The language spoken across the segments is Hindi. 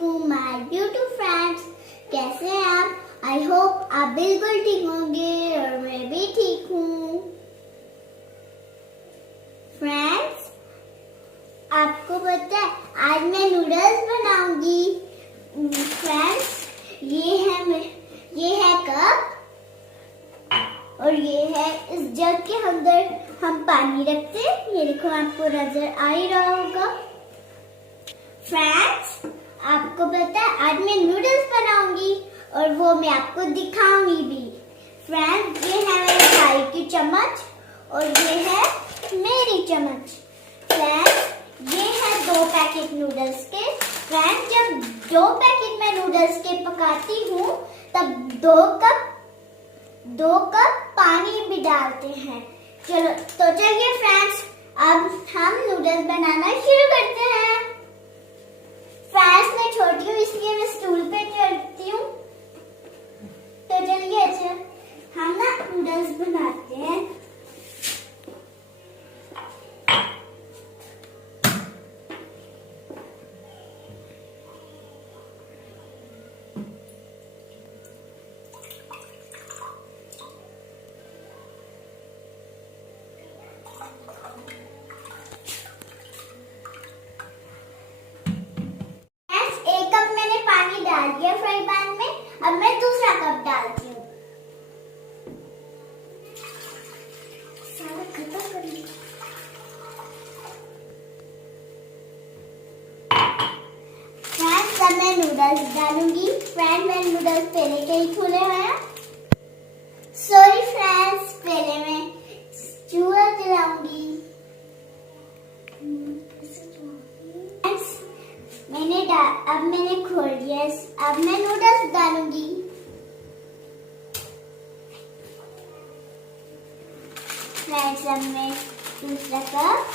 अलैकुम माय ब्यूटीफुल फ्रेंड्स। कैसे हैं आप? आई होप आप बिल्कुल ठीक होंगे और मैं भी ठीक हूँ। फ्रेंड्स, आपको पता है आज मैं नूडल्स बनाऊंगी। फ्रेंड्स, ये है कप और ये है इस जग के अंदर हम पानी रखते हैं। ये देखो, आपको नजर आ ही रहा होगा। फ्रेंड्स, आपको पता है आज मैं नूडल्स बनाऊंगी और वो मैं आपको दिखाऊंगी भी। फ्रेंड्स, ये है मेरे भाई की चम्मच और ये है मेरी चम्मच। फ्रेंड्स, ये है 2 पैकेट नूडल्स के। फ्रेंड्स, जब 2 पैकेट मैं नूडल्स के पकाती हूँ तब 2 कप पानी भी डालते हैं। चलिए फ्रेंड्स, अब हम नूडल्स बनाना शुरू करते हैं। फ्रेंड्स, मैं छोटी हूँ इसलिए मैं स्टूल पे चलती हूँ। तो चलिए हम ना नूडल्स बनाते हैं। डाल दिया फ्राई पैन में। अब मैं दूसरा कप डालती हूँ। सारा खत्म कर लिया। फ्रेंड्स, अब मैं नूडल्स डालूंगी। फ्रेंड्स, मैं नूडल्स पहले के ही खोले हुए हैं। सॉरी फ्रेंड्स, पहले मैं चूल्हा जलाऊंगी। अब मैंने खोल दिया। अब मैं नूडल्स डालूंगी। फ्रेंड्स, अब मैं दूसरा कप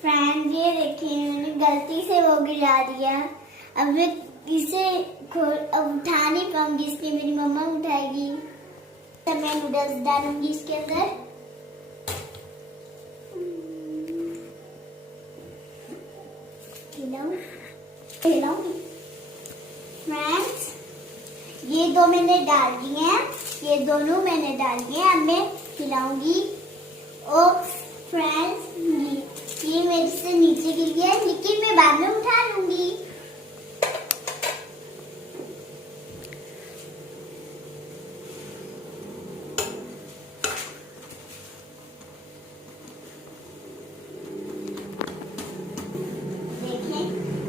फ्रेंड्स, ये देखिए मैंने गलती से वो गिरा दिया। अब इसे उठा नहीं पाऊंगी, इसलिए मेरी मम्मा उठाएगी। तब मैं नूडल्स डालूंगी इसके अंदर। हिलाऊंगी। फ्रेंड्स, ये 2 मैंने डाल दिए हैं। ये दोनों मैंने डाल दिए। अब मैं हिलाऊंगी। और फ्रेंड्स, ये मेरे से नीचे गिर गया, लेकिन मैं बाद में उठा लूंगी।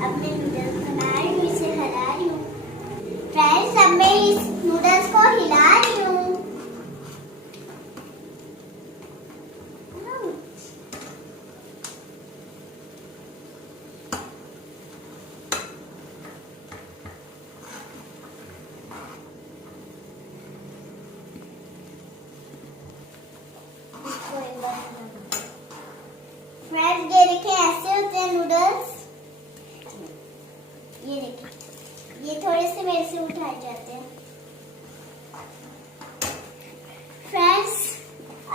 अब मैं नूडल्स बना रही हूँ, इसे हिला रही हूँ। फ्रेंड्स, अब मैं इस नूडल्स को हिला रही हूँ। फ्रेंड्स, ये देखिए ऐसे होते हैं नूडल्स। ये देखिए, ये थोड़े से मेरे से उठाए जाते हैं। फ्रेंड्स,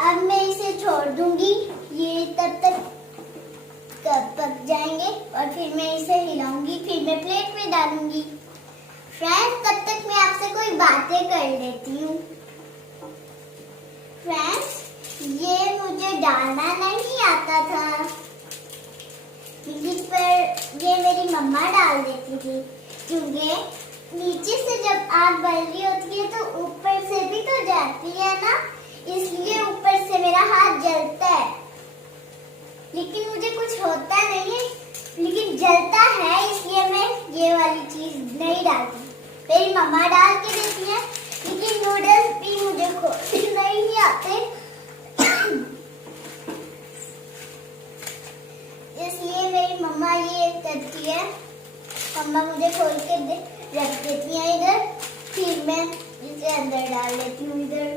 अब मैं इसे छोड़ दूंगी। ये तब तक पक जाएंगे और फिर मैं इसे हिलाऊंगी। फिर मैं प्लेट में डालूंगी। फ्रेंड्स, तब तक मैं आपसे कोई बातें कर लेती हूँ। फ्रेंड्स, ये मुझे डालना नहीं आता था, पर ये मेरी मम्मा डाल देती थी। क्योंकि नीचे से जब आग बल रही होती है तो ऊपर से भी तो जाती है ना, इसलिए ऊपर से मेरा हाथ जलता है। लेकिन मुझे कुछ होता नहीं है, लेकिन जलता है, इसलिए मैं ये वाली चीज नहीं डालती। मेरी मम्मा डाल के देती है, लेकिन नूडल्स भी मुझे नहीं आते, इसलिए मेरी मम्मा ये करती है। मम्मा मुझे खोल के रख देती है इधर, फिर मैं इसे अंदर डाल देती हूँ इधर।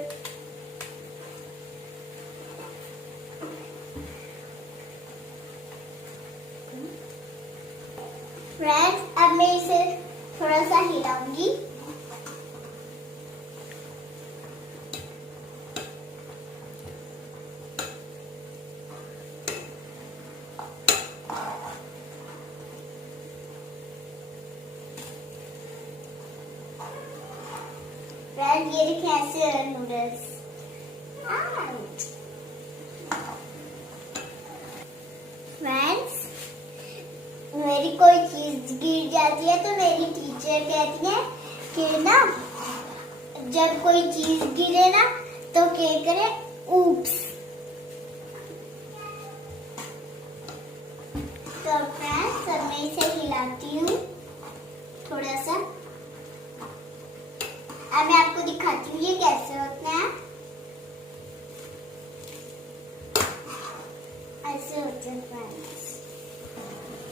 फ्रेंड्स, अब मैं इसे थोड़ा सा हिलाऊंगी। फ्रेंड्स ये देखें ऐसे नूडल्स। फ्रेंड्स मेरी कोई चीज गिर जाती है तो मेरी टीचर कहती है कि ना जब कोई चीज गिरे ना तो क्या करे, ऊप्स। तो फ्रेंड्स अब मैं इसे हिलाती हूँ थोड़ा सा। अब मैं आपको दिखाती हूँ ये कैसे होता है। ऐसे होते हैं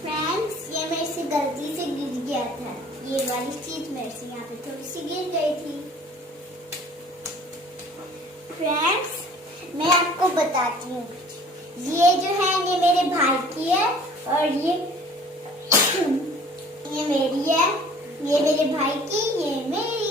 फ्रेंड्स ये मेरे से गलती से गिर गया था, ये वाली चीज मेरे से यहाँ पे थोड़ी सी गिर गई थी। फ्रेंड्स मैं आपको बताती हूँ, ये जो है ये मेरे भाई की है और ये मेरी है। ये मेरे भाई की, ये मेरी।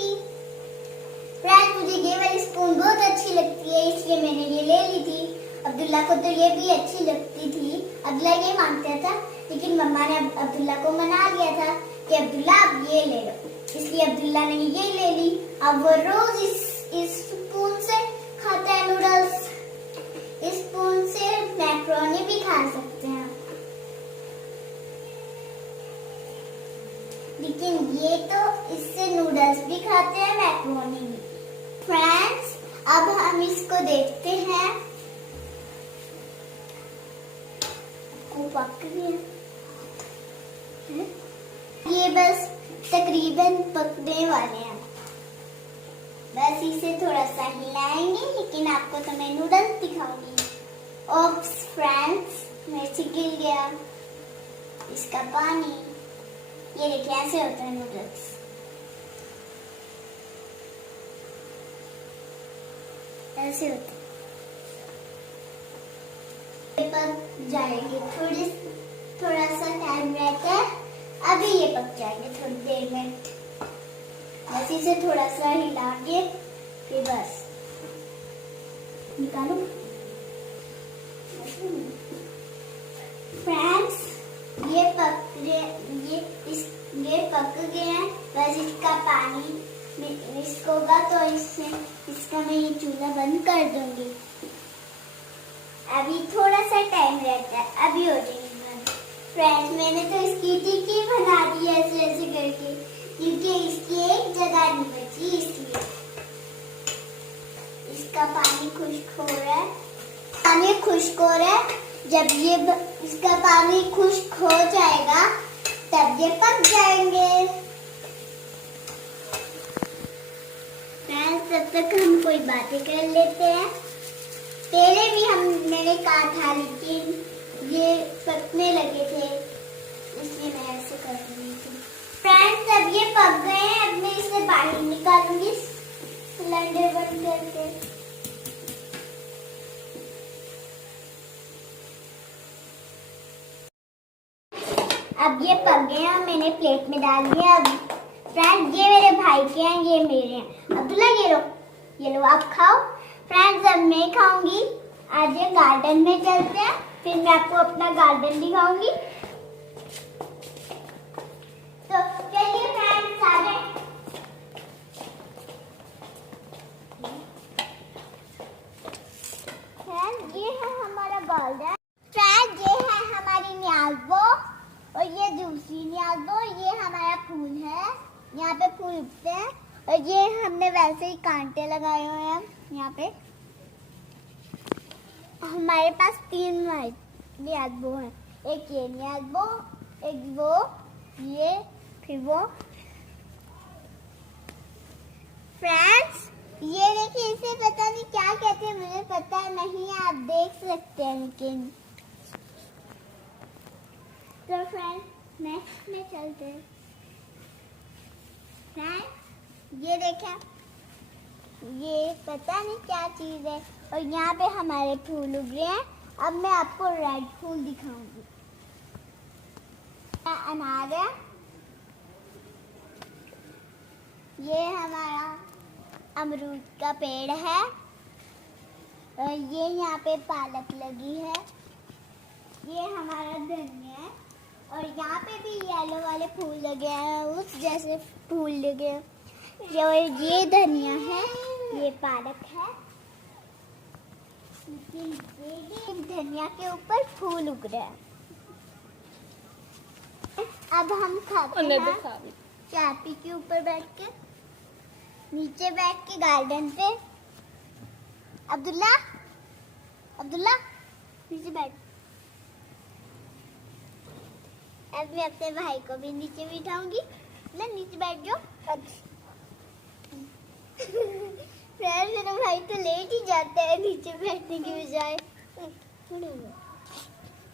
फ्रेंड्स मुझे ये वाली स्पून बहुत अच्छी लगती है इसलिए मैंने ये ले ली थी। अब्दुल्ला को तो ये भी अच्छी लगती थी, अब्दुल्ला ये मांगता था, लेकिन मम्मा ने अब्दुल्ला को मना दिया था कि अब्दुल्ला आप ये ले लो, इसलिए अब्दुल्ला ने ये ले ली। अब वो रोज इस स्पून से खाता है नूडल्स। इस स्पून से मैक्रोनी भी खा सकते हैं, लेकिन ये तो इससे नूडल्स भी खाते हैं, मैक्रोनी भी। फ्रेंड्स अब हम इसको देखते हैं, वो पक गया है। ये बस तकरीबन पकने वाले हैं, बस इसे थोड़ा सा हिलाएंगे, लेकिन आपको तो मैं नूडल्स दिखाऊंगी। ओप्स फ्रेंड्स मेरे से गिर गया इसका पानी। ये देखिए ऐसे होता है नूडल्स। ऐसे होता है, पक जाएंगे, थोड़ा सा टाइम रहता है, अभी ये पक जाएंगे थोड़ी देर में। बस इसे थोड़ा सा हिला के फिर बस निकालो। फ्रेंड्स ये पक गए हैं, बस इसका पानी मिक्स होगा तो इसका मैं ये चूल्हा बंद कर दूंगी। अभी थोड़ा सा टाइम रहता है, अभी हो जाएगी बंद। फ्रेंड्स मैंने तो इसकी टिक्की बना दी ऐसे ऐसे करके, क्योंकि इसकी एक जगह नहीं बची, इसलिए। इसका पानी खुश्क हो रहा है, पानी खुश्क हो रहा है। जब ये इसका पानी खुश्क हो जाएगा तब ये पक जाएंगे। फ्रेंड्स तब तक हम कोई बातें कर लेते हैं। पहले भी मैंने कहा था, लेकिन ये पकने लगे थे इसलिए मैं ऐसे कर रही थी। फ्रेंड्स अब ये पक गए हैं, अब मैं इसे बाहर निकालूंगी सिलेंडर बंद करके। अब ये पक गए हैं, मैंने प्लेट में डाल दिया। अब फ्रेंड्स ये मेरे भाई के हैं, ये मेरे हैं। अब्दुल्ला ये लो आप खाओ। फ्रेंड्स अब मैं खाऊंगी। आज ये गार्डन में चलते हैं, फिर मैं आपको अपना गार्डन दिखाऊंगी। तो चलिए फ्रेंड्स आ जाए। फ्रेंड्स ये है हमारा गार्डन। फ्रेंड्स ये है हमारी न्याज़ो और ये दूसरी न्याज़ो। ये हमारा फूल है, यहाँ पे फूल उगते हैं और ये हमने वैसे ही कांटे लगाए हुए हैं यहाँ पे। हमारे पास 3 न्याज़ो हैं, एक ये न्याज़ो, एक वो, ये, फिर वो। फ्रेंड्स ये देखिए, इसे पता नहीं क्या कहते हैं, मुझे पता नहीं है, आप देख सकते हैं। लेकिन तो फ्रेंड्स नेक्स्ट में चलते हैं। फ्रेंड्स ये देखें, ये पता नहीं क्या चीज है और यहाँ पे हमारे फूल उग रहे हैं। अब मैं आपको रेड फूल दिखाऊंगी। अनार है, ये हमारा अमरूद का पेड़ है और ये यहाँ पे पालक लगी है। ये हमारा धनिया है और यहाँ पे भी येलो वाले फूल लगे हैं, उस जैसे फूल लगे हैं। ये धनिया है, ये पालक है, लेकिन ये धनिया के ऊपर फूल उग रहे हैं। अब हम खाते हैं चापी के ऊपर बैठ के, नीचे बैठ के गार्डन पे। अब्दुल्ला, अब्दुल्ला नीचे बैठ। अब मैं अपने भाई को भी नीचे बिठाऊंगी। ना नीचे बैठ जाओ। मेरा भाई तो लेट ही जाता है नीचे बैठने की बजाय।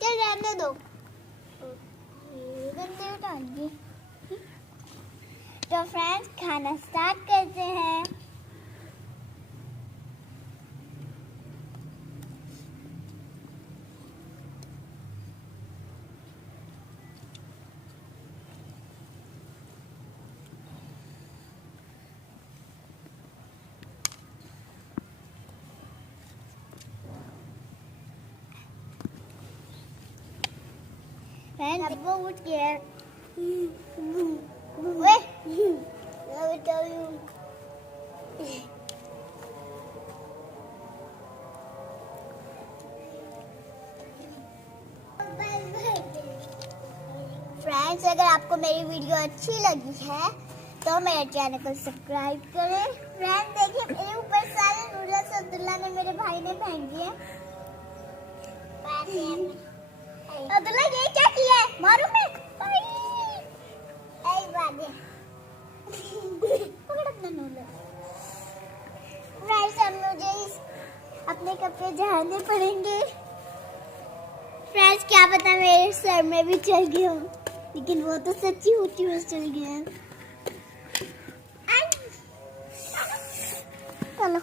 चल रहने दो, गंदे उठाएंगे। तो फ्रेंड्स खाना स्टार्ट करते हैं। अब वो उठ गया। फ्रेंड्स अगर आपको मेरी वीडियो अच्छी लगी है तो मेरे चैनल को सब्सक्राइब करें। फ्रेंड्स देखिए मेरे ऊपर सारे नूडल्स अब्दुल्ला ने, मेरे भाई ने फेंक दिए। अब्दुल्ला ये क्या किया है? मारूं मैं? पकड़ अपना नूडल। फ्रेंड्स अब मुझे अपने कपड़े झाड़ने पड़ेंगे। फ्रेंड्स क्या पता मेरे सर में भी चल गया हूँ, लेकिन वो तो सच्ची ऊंची में चल गया। चलो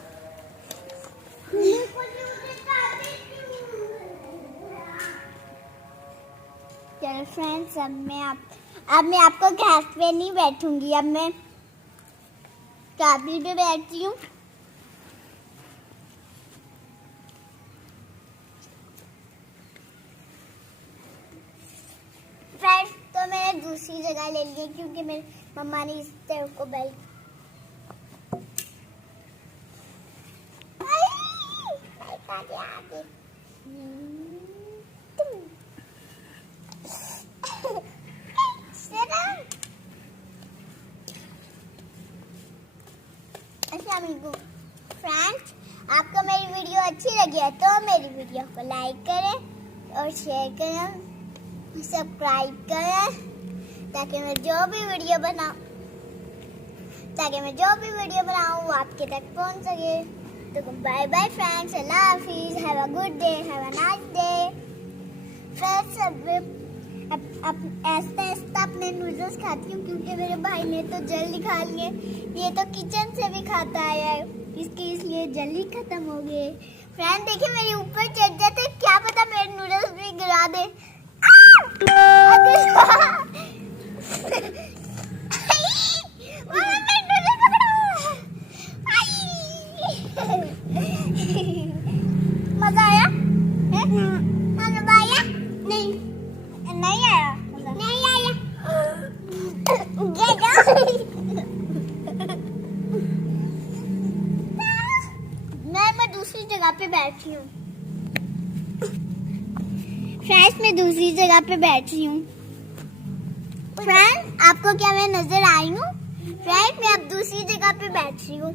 चलो फ्रेंड्स अब मैं आपको घास पे नहीं बैठूंगी, अब मैं चाबी पे बैठती हूँ। फ्रेंड्स तो मैंने दूसरी जगह ले ली क्योंकि मेरी मम्मा ने इस तरफ को बैठ। फ्रेंड्स आपको मेरी वीडियो अच्छी लगी है तो मेरी वीडियो को लाइक करें और शेयर करें, सब्सक्राइब करें ताकि मैं जो भी वीडियो बनाऊं वो आपके तक पहुंच सके। तो बाय बाय फ्रेंड्स, अल्लाह हाफिज, have a good day, have a nice day. Friends अब ऐसा अपने नूडल्स खाती हूँ क्योंकि मेरे भाई ने तो जल्दी खा लिए। ये तो किचन से भी खाता है इसलिए जल्दी खत्म हो गए। फ्रेंड देखिए मेरे ऊपर चढ़ जाते, क्या पता मेरे नूडल्स भी गिरा दे। मजा आया? मजा आया? नहीं आया। मैं दूसरी जगह पे बैठी हूँ। फ्रेंड्स मैं दूसरी जगह पे बैठी हूँ। फ्रेंड्स आपको क्या मैं नजर आई हूँ? फ्रेंड्स मैं अब दूसरी जगह पे बैठी हूँ।